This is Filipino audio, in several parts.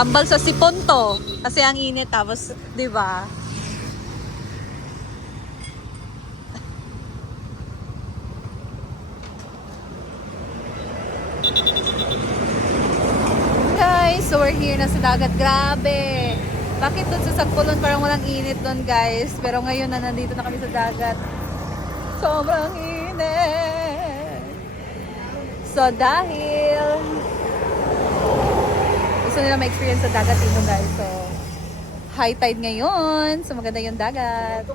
Tambal sa sipon to. Kasi ang init tapos, di ba? Guys, so we're here na sa dagat. Grabe! Bakit doon sa Sagpulon parang walang init doon, guys? Pero ngayon na nandito na kami sa dagat. Sobrang init! So dahil gusto nila ma-experience sa dagat dito, guys. So high tide ngayon. So maganda yung dagat.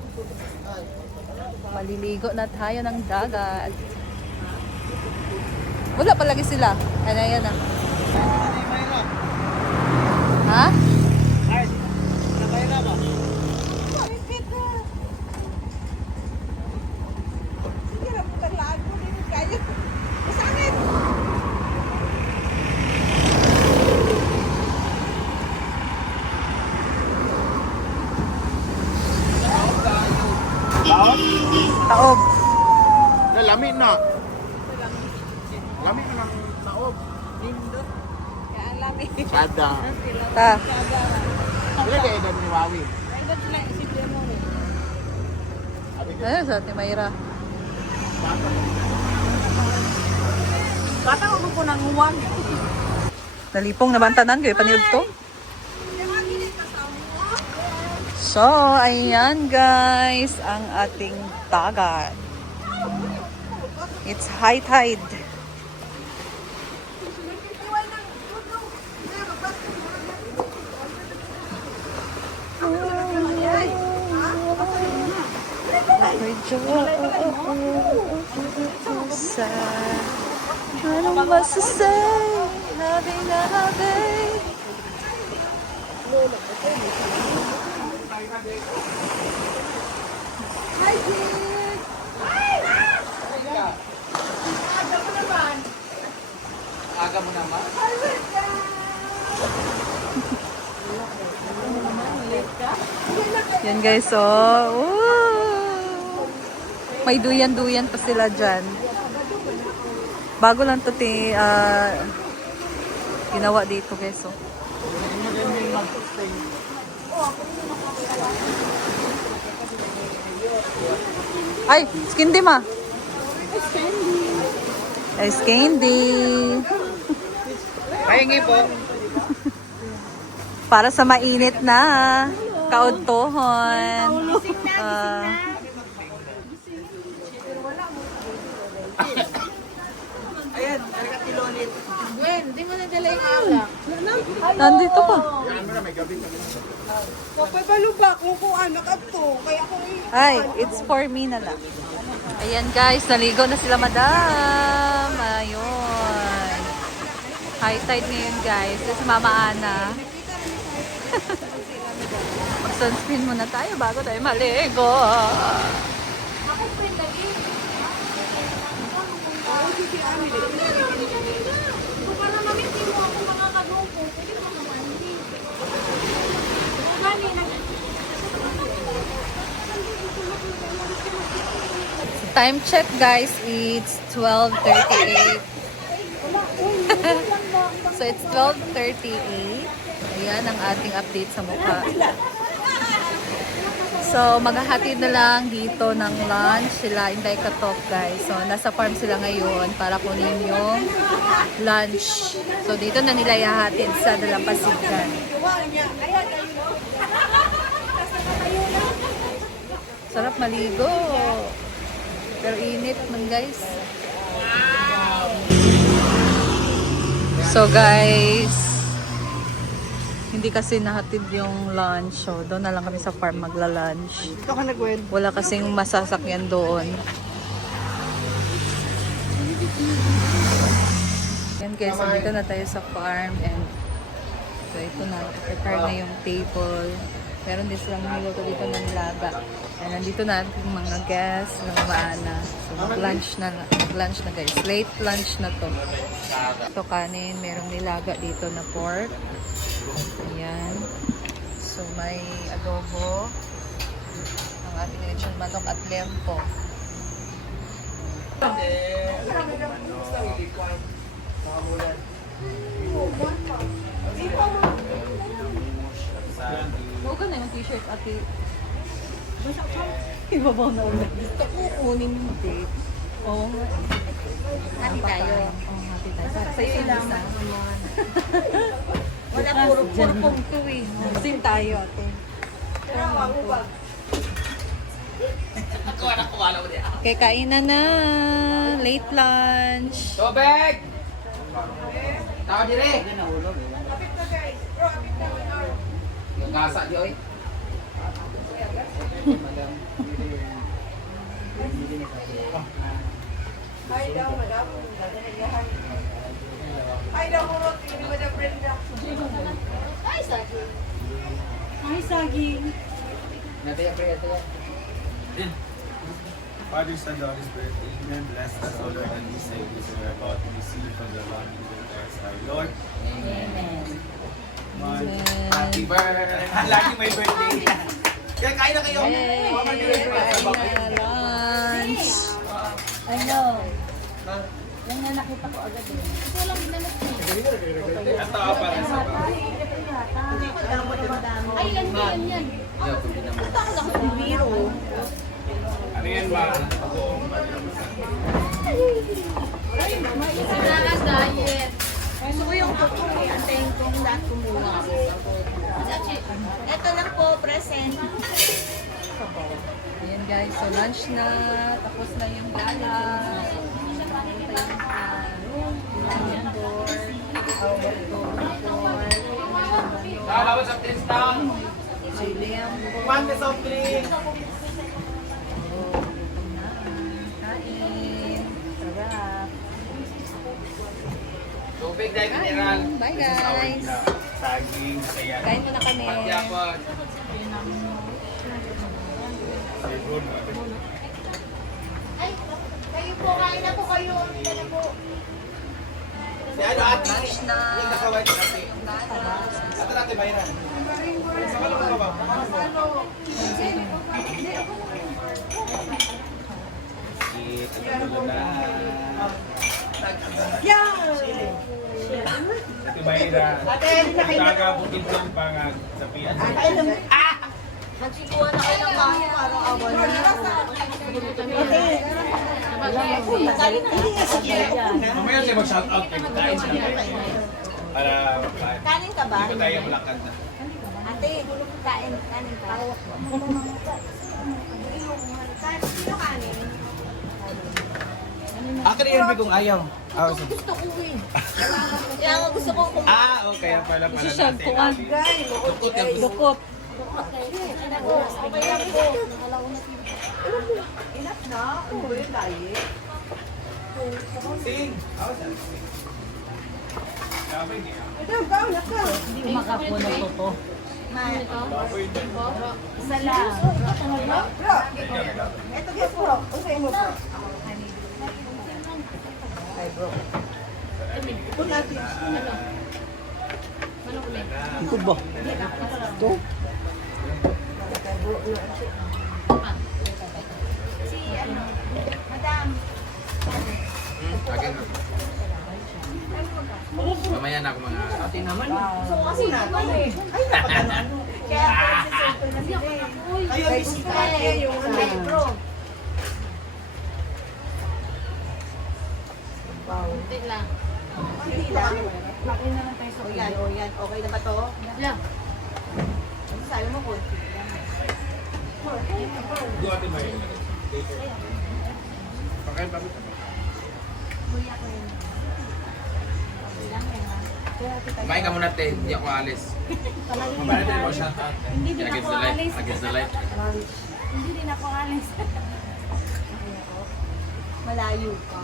Maliligo na tayo ng dagat. Wala palagi sila. Ano yan ah. Ha? Taob. Lami na. Lami na ng taob. Nindot. Kaya ang lami. Sada. Ta. Wala kaya edad ni Wawi. Nindot sila isipin mo rin. Ano sa ating Mayra? Bata ko po ng uwan. Nalipong nabantanan kayo paniod to. So, ayan guys, ang ating dagat. It's high tide. Anong masasay? Habi na habi. Hi, Jig! Aga mo naman. Yan guys, so may duyan-duyan pa sila dyan. Bago lang to ginawa dito guys, so. Ay, Skindy ma. Ay, Skindy. Pahingi po. Para sa mainit na kauntohon. Ayan, talaga kilonit. Gwen, di mo nadala yung alak. Nandito pa. Yan mo na, may gabi kami. Kapabalo ba kung anak at to? Kaya ako Ay, it's for me na lang. Ayan guys, naligo na sila madam. Ayun. High tide ngayon guys. Kasi Mama Ana. Mag-sunscreen muna tayo bago tayo maligo. Time check guys, it's 12:38. So it's 12:38. Ayan ang ating update sa mukha. So maghahatid na lang dito ng lunch sila Inday Katok guys. So nasa farm sila ngayon para kunin yung lunch. So dito na nila ihahatid sa Dalampasigan. Sarap maligo. Pero init man guys. So guys, hindi kasi nahatid yung lunch. So doon na lang kami sa farm magla-lunch. Ito ka nag-win. Wala kasing masasakyan doon. Yan guys, nandito na tayo sa farm and so ito na, prepare na yung table. Meron din silang niluto dito ng nilaga. And nandito na yung mga guests ng Maana. So mag-lunch na guys. Late lunch na to. So kanin, merong nilaga dito na pork. Ayan. So may adobo. Ang ating lechon manok at lempo. Huwag ka na yung t-shirt, ate. Ibabaw na ulit. Gusto ko kunin yung tape. Oo nga. Hati tayo. Oo, hati tayo. Sa'yo yung isa. Wala, puro pungto eh. Sin tayo, ate. Okay, kainan na. Late lunch. Tubig! Tao dire! Yung gasa di oy. Ay, saging. Nataya pre ito. Father, Son, Holy Spirit, Amen. Bless us, O Lord, and we say this we are about to receive from the Lord Jesus Christ, our Lord. Amen. Happy birthday. Lagi may birthday. Kaya kain na kayo. Yay! Mama, direct pa sa Kain na lunch. Ano? Yan nga nakita ko agad eh. Ito lang ginanap ko. Ito para sa Hindi ko alam mo na madami. Ay, yan. Yo, kundi na mo. Takot ako ng biro. Ano yan ba? Kailangan diet. Gusto ko yung tukong eh. Antayin kong lahat kumuha. Ito lang po, present. Ayan guys, so lunch na. Tapos na yung gala. Lalawas sa Tristan. One soft drink. Kain. Sarap. Tubig dahil mineral. Bye guys. Saging, saya. Kain muna kami. Patyapon. Ay, kayo po, kain na po kayo. Hindi na po. Si ano ate? Lunch na. Yung nakaway ko ate. Gala. Ate natin bayaran. Sa kalong ka ba? Ate Mayra. Ate, nakabukid ko yung pangag sa piyan. Nagsikuha na kayo ng kain para awan na Mamaya siya mag-shout out kayo. Kain siya. Para makain. Kanin ka ba? Hindi ko tayo malakad na. Ate, kanin ka. Sino kanin? Akin yung kung ayaw. Gusto ko eh. Kaya nga gusto ko kung... Okay. Pala Si Sean, kuwan. Lukot. Okay lang po. Enough na? Ano ba yung diet? Sing! Sabi niya. Hindi ko makapo na toto. Isa lang. Ito guys bro. Usay mo bro. Ay bro. Kung natin. Ikot ba? Ito? Si ano? Madam. Akin na. Mamaya na ako mga... Ate naman. So kasi naman eh. Ay napagano. Kaya nagsisimple na sila eh. Kayo bisita yung ano. Ay, bro. Wow. Hindi lang. Hindi lang. Laki na lang tayo sa O yan, o yan. Okay na ba to? lang. Ano sabi mo konti? Go ate Mayra. Pakain pa. Kuya ko yun. Lang eh ha. Kumain ka muna, te. Hindi ako alis. Mamaya tayo mag-shout out. Hindi din Against ako the light. alis. Against the light. Hindi din ako alis. Malayo ka.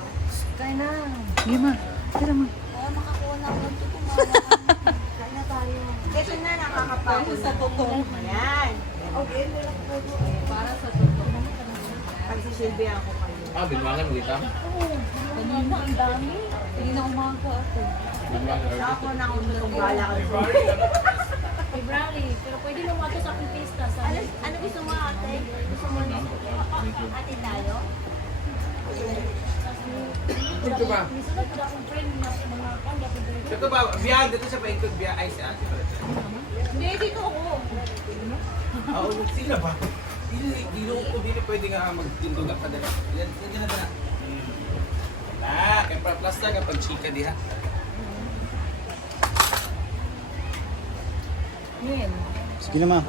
Kaya na. Hindi ma. Tira ma. Kaya makakuha na ako ng tutong Kaya na tayo. Ito na nakakapagod sa totoo. Ayan. Okay. Para sa toto. Pagsisilbihan ko kayo. Ah, binwangan mo kita. Kanina ang dami. Hindi na umaga ate. Binwangan. Sa ako na kung tutong bala ka. February. Pero pwede lumato sa aking pista. Ano gusto mo ate? Gusto mo ate tayo? Dito ba? Misalnya tidak komplain mga kan dapat dito. Ito ba, biyag, dito sa paikot, biyag, ay si ate. Hindi dito ako. Oo, sila ba? Dilo ko, dili pwede nga magtindog ka dala. Yan na dala. Kaya plus na kapag chika diha. Yun. Sige na ma.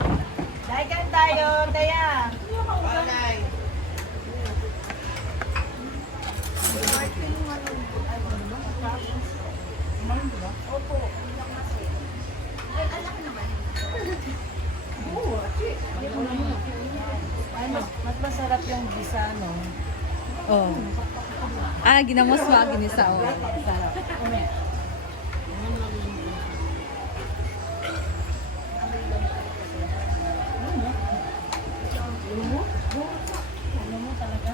Dahil ka tayo, Daya. Bye. Ay, mas masarap yung gisa, no? Oh. Ah, ginamos wa ginisa oh. Sarap. Ome. Ano mo talaga?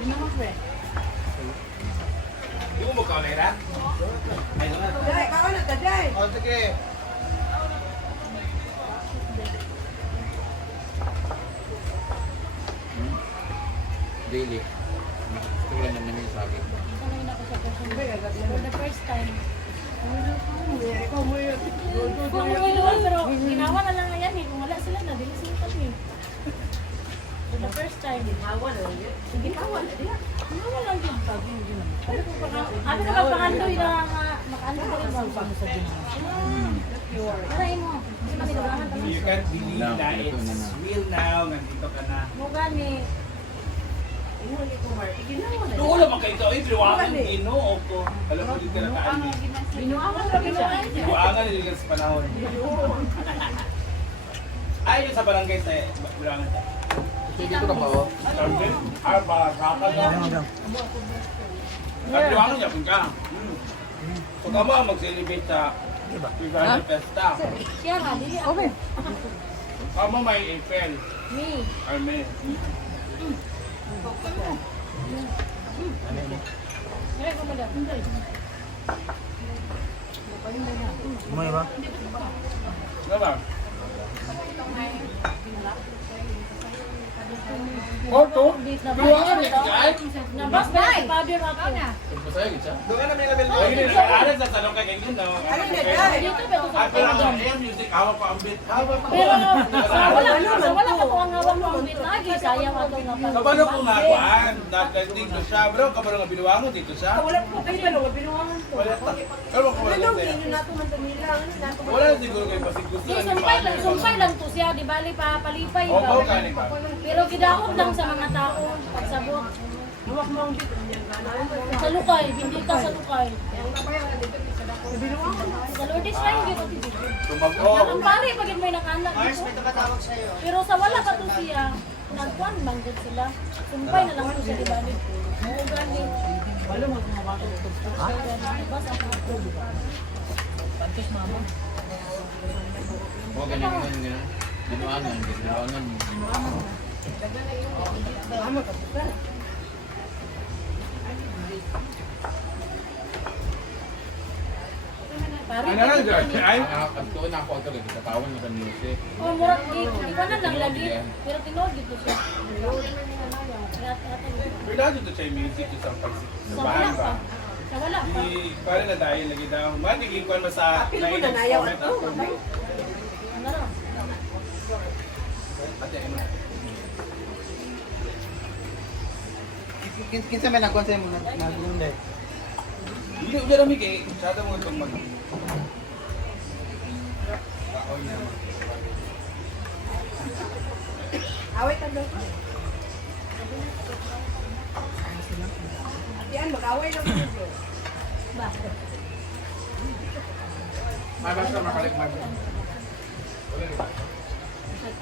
Yun naman, pre. Di mo magkamera? Ay, naman. Dahil, kawan na ka, Dahil. Oh, sige. Daily. Tulad naman yung sabi. Kanina ako sa person. For the first time. Pero ginawa na lang yan eh. Kung wala sila na, dili sila kami. For the first time. Ginawa na lang yun. Ginawa na lang. Ginawa lang yun. Ano na magpakandoy na makaano ko rin ba sa ginawa? Tarayin mo. Hindi man nilabangan ka You can't believe No, na ito na it's na. real now. Nandito ka na. mo gani. Doon naman kayo ito. Ay, binuangan ng Ginoo ko. Alam mo, dito na kaan eh. Binuangan ka siya. Binuangan nila sa panahon. Ay, yung sa barangay sa binuangan tayo. Dito ka ba oh? Arba, raka na. At binuangan niya, punta. So, kamo mag-celebrate sa Pizarro Festa. Siya nga, dili ako. Kamo may April. Me. Or May. Ngayon ko madam. Umay ba? Ano ba? Porto? Binuangan niya, guys. Nabas ba yung father ako? Masaya gid siya. Doon ka na may level. Ay, hindi na sa salong kay ganyan, no? Dito ba ito Ay, pero ang air music, hawak pa ang beat. Hawak pa. pero sa wala ka po ang hawak mo ang bit lagi. Sayang ato nga pa. Kabalo ko nga, kuhaan. Nagkasting ko siya. Bro, kabalo nga binuwangon dito siya. Wala po kayo ba naman binuwangan ko? Wala pa. Pero kung wala Ano, tayo. hindi nato man tumilang. Ano, nato man. Wala na siguro kayo pasigusto Di, sumpay lang to siya. Di bali pa palipay ba? Oo, kani ba? Pero gidakot lang sa mga tao. Pagsabot. Hawak mo ang bit. Sa lukay. Hindi ka sa lukay. Binuwangan. Sa Lourdes Shrine, di ko dito. Tumago. Ang pare, pag may nakanak dito. Pero sa wala pa to siya, nagkuhan, manggod sila. Sumpay na lang to siya, di ba? Oo, gani. Wala mo mga bato ito. Basta ako. Pantos mama. Oh, ganyan. Binuangan. Pare, Ano lang, George? Ay, Tuon ako ito lagi sa tawon ng music. oh, murag di ko na lang lagi. Pero tinood dito siya. pero dito siya yung music sa Sa wala pa. Sa wala pa. Di, para na dahil lagi daw. Matigil ko mo sa Apil mo na nayaw comment ato. ako. Ano ro? Ate, ano? Kinsa may nagkuhan sa'yo mo nagulunday? Hindi, ulit kami kay masyado mo itong mag... Kaoy na. Away ka doon. Yan, mag-away lang ko. Bakit? Mabas ka makalik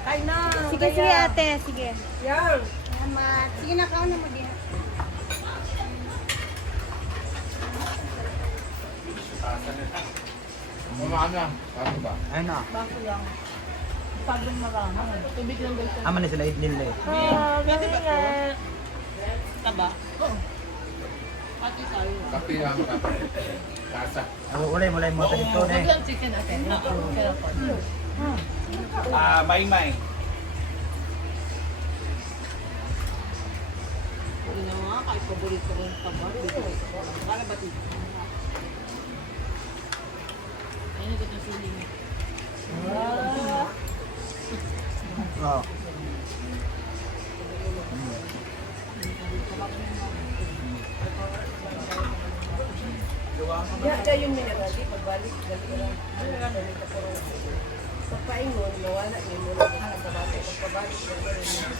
Ay na. Sige, sige ate, sige. Yan. Salamat. Sige na, kaon na mo din. Mamaan na. Ano ba? Ayun na. Bako lang. Pagong marama. Tubig lang dito. Aman na sila idnil eh. Ah, galing nga. Taba? Oo. Pati sa Kape lang, kape. Kasa. Ulay mo tayo dito na eh. Chicken ate. May. Ano nga, kahit paborito ko yung tabar. Wala ba ito? Ayun na ganda feeling. Oo. Kaya yung mineral, di pagbalik, dali lang. Sa paingon, nawala niya muna sa bata. Pagpabalik, dali lang.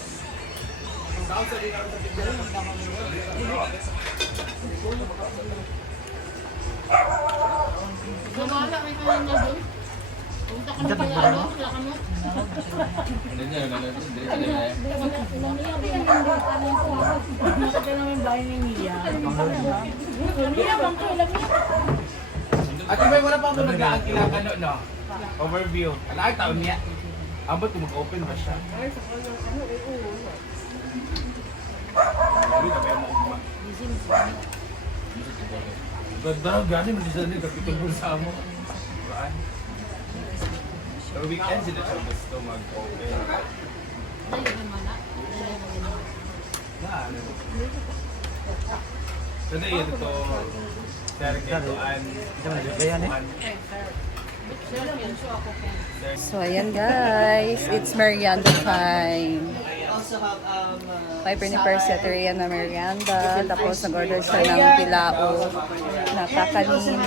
Nawala may kanya na doon. Punta ka na kaya ano? Wala ka mo? Hindi niya, hindi niya. Nasa ka namin bahay ni Mia. Mia, bang ko ilang niya? At may wala pa ako nag-aagilang no? Overview. Alay, taon niya. Abot kung mag-open ba siya? Ganda, gani mo siya nila kapitong sa mo. Saan? Sa weekend sila siya gusto mag-open. Ano? Kada yun ito. Sergetoan. Ayan eh. So, ayan guys. It's merienda time. Piper ni Perseteria na merienda. Tapos nag-order siya ng bilao na kakanin.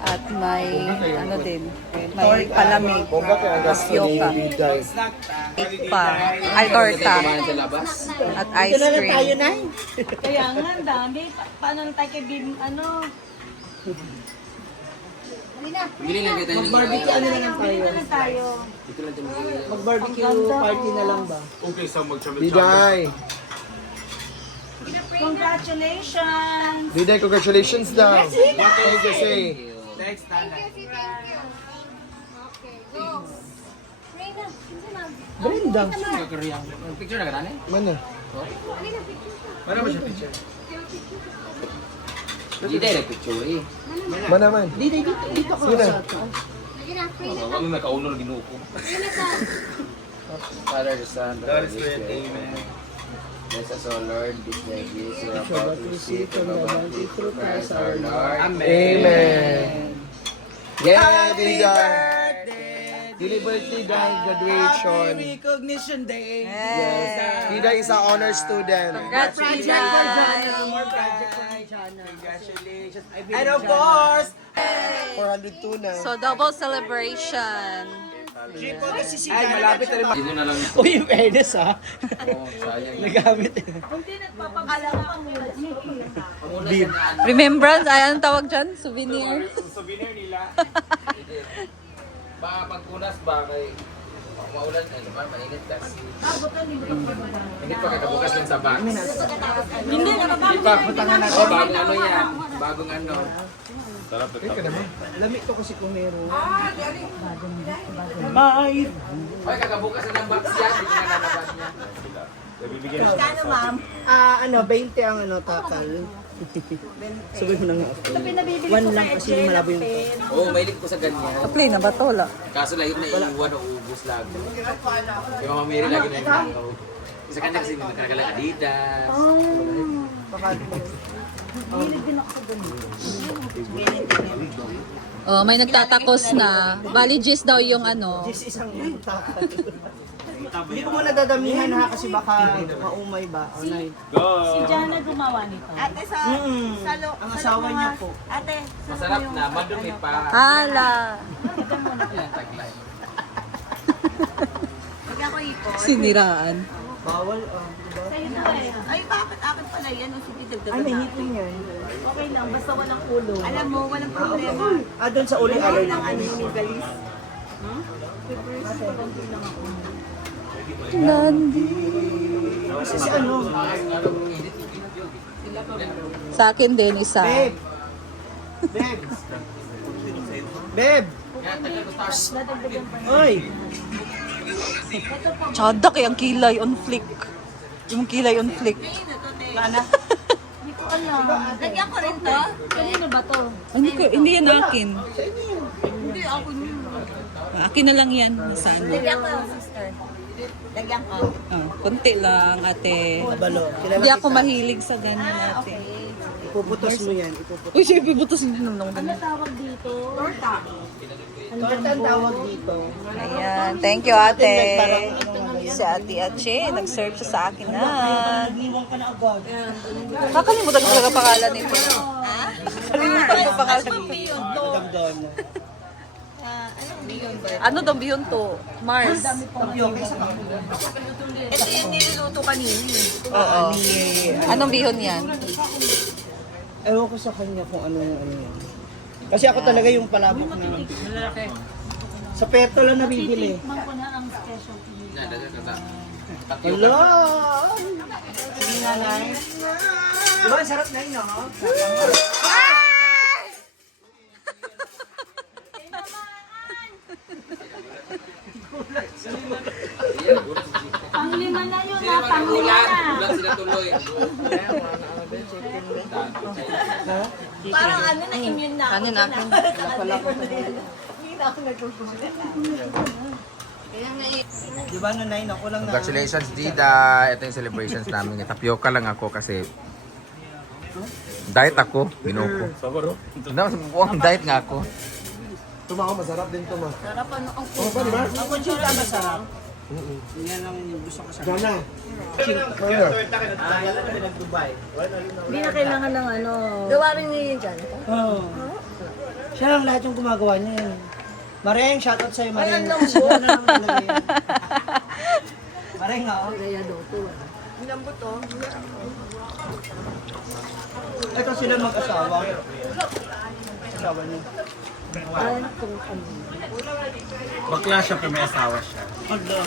At may, ano din, may palamig. Tapioca. Cake pa. Ay, torta. At ice cream. Kaya nga, ang dami. Paano na tayo kay Bim, ano? Mag-barbecue ano na lang tayo. Mag-barbecue party na lang ba? Okay, so mag-travel. Diday! Congratulations! Diday, congratulations daw! What can you say? Thanks, Nana. Brenda! Picture na ka na? Mana? Wala ba siya teacher? Hindi na picture eh. Mana man? Dito ka Sino? Kami may kaunol ginuko. Father, the Son, the God Holy is great. Spirit. Amen. Bless us, O Lord, this day gifts we are about to receive from the bounty through Christ our Lord. Amen! Yeah, Diday! Liberty dahil graduation. Recognition Day! Diday is an honor student. Congrats, More project for Jana. Congratulations. And of course, 402 na. So, double celebration. ay malapit na rin. Dito na lang ito. Uy, yung Ernest ha. Oo, sayang. Nagamit eh. Remembrance, ay anong tawag dyan? Souvenir. Souvenir nila. Baka pagkunas ba kay maulan eh, diba? Mainit kasi. Hindi pa kakabukas din sa box. Hindi na Oh, bagong ano yan. Bagong ano. Sarap ito. Lamig to kasi kung meron. Ay, kakabukas na ng box yan. Hindi na nalaban niya. Bibigyan siya. Ano ma'am? 20 ang takal. Sabi mo na nga. Ito pinabibili One ko lang kay kasi yung malabo yung pen. Oo, mahilig ko sa ganyan. Play na ba to? Wala. Kaso lagi na iiwan o ubus lagi. Yung Mama Mary lagi na yung nakaw. Sa kanya kasi nakakala Adidas. Oh, may nagtatakos na. Bali, Gis daw yung ano. Isang takal. Hindi ko muna dadamihan ha kasi baka maumay ba. O nay. Si Jana gumawa nito. Ate, Ang asawa niya po. Ate, Masarap na, madumi pa. Hala. Yan, taglay. Bigyan ko ipon. Siniraan. Bawal Sa'yo na eh. Ay, bakit akin pala yan? O sige, dagdagan Ay, may natin. hipon yan. Okay lang, basta walang ulo. Alam mo, walang problema. Doon sa uli Ayaw alay lang ano yung galis. Kasi si ano? Sa akin din, isa. Babe! Babe! Babe! Oy! Tsadak eh, ang kilay on flick. Yung kilay on flick. Sana. Lagyan ko rin to. Kanino ba to? Hindi yan akin. Akin na lang yan. Saan? Lagyan ko, sister. Lagyan ko. Konti lang, ate. Balo. Hindi ako mahilig sa ganyan, ate. Ipuputos mo yan. Ipuputos. Uy, siya ipibutos mo naman. Ano tawag dito? Torta. Torta ang tawag dito. Ayan. Thank you, ate. Si Ate Ache, nag-serve siya sa akin na. Nag-iwang ka na agad. Nakalimutan ko talaga pangalan nito. Nakalimutan ko pangalan. Dagdagan mo. Ano daw bihon to? Mars. Tapioca sa kakulo. Ito yung niluluto kanina. Oo. Anong bihon yan? Ewan ko sa kanya kung ano yung ano yan. Kasi ako talaga yung palabok na. Sa peto lang nabibili. Tikman ko na ang specialty. Yan, dagan ka sa. Hello! Sige nga, Nay. Diba, ang sarap na yun, no? Panglima na yun ha, panglima na. Ulan sila tuloy. Parang ano na immune na ako. Kanin akin. Diba, no, Nay? Naku lang na. Congratulations, Dida. Ito yung celebrations namin. Tapioca lang ako kasi diet ako, binuko. Sabaro. Mukhang diet nga ako. Tumako, masarap din to, ma. Sarap ano ang Ang conchita masarap. Yan lang yung gusto ko sa Gana. Nag-Dubai. Hindi na kailangan ng ano. Gawa rin niya yun dyan. Oo. Siya lang lahat yung gumagawa niya yun. Mareng, shoutout sa'yo, Mareng. ang lambo. Ano naman talaga yan. Mareng, oo. Ang lambot to. Ito sila mag-asawa. Asawa niya. Bakla siya pero may asawa siya. Ano?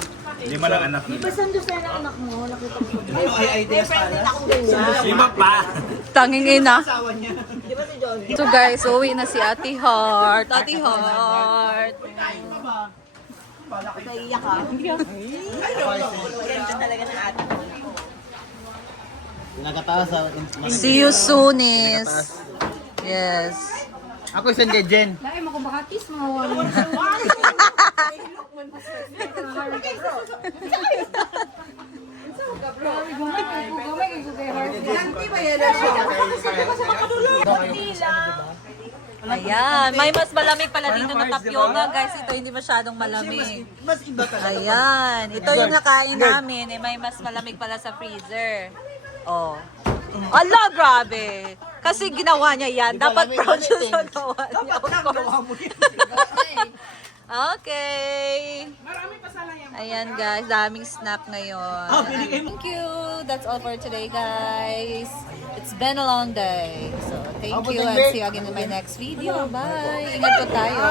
5 lang anak Di ba nila. sando sana anak mo? Nakita ko. Ano ay ideas pala? Akong ganyan. 5 pa. Tanging ina. Asawa niya. So guys, uwi na si Ate Heart. Ate Heart. Naiiyak ka. Ganda talaga ng ate ko. Nagataas sa... See you soon, is. Yes. Ako isang legend. Dahil mo kung baka kiss mo. Ayan. May mas malamig pala dito na tapioca, guys. Ito hindi masyadong malamig. Mas iba talaga. Ayan. Ito yung nakain namin. Eh, may mas malamig pala sa freezer. Oh. Ala, grabe. Kasi ginawa niya yan. Dapat proud siya sa gawa niya. Of course. Okay. Ayan guys, daming snack ngayon. Thank you. That's all for today, guys. It's been a long day. So, thank you and see you again in my next video. Bye. Ingat po tayo.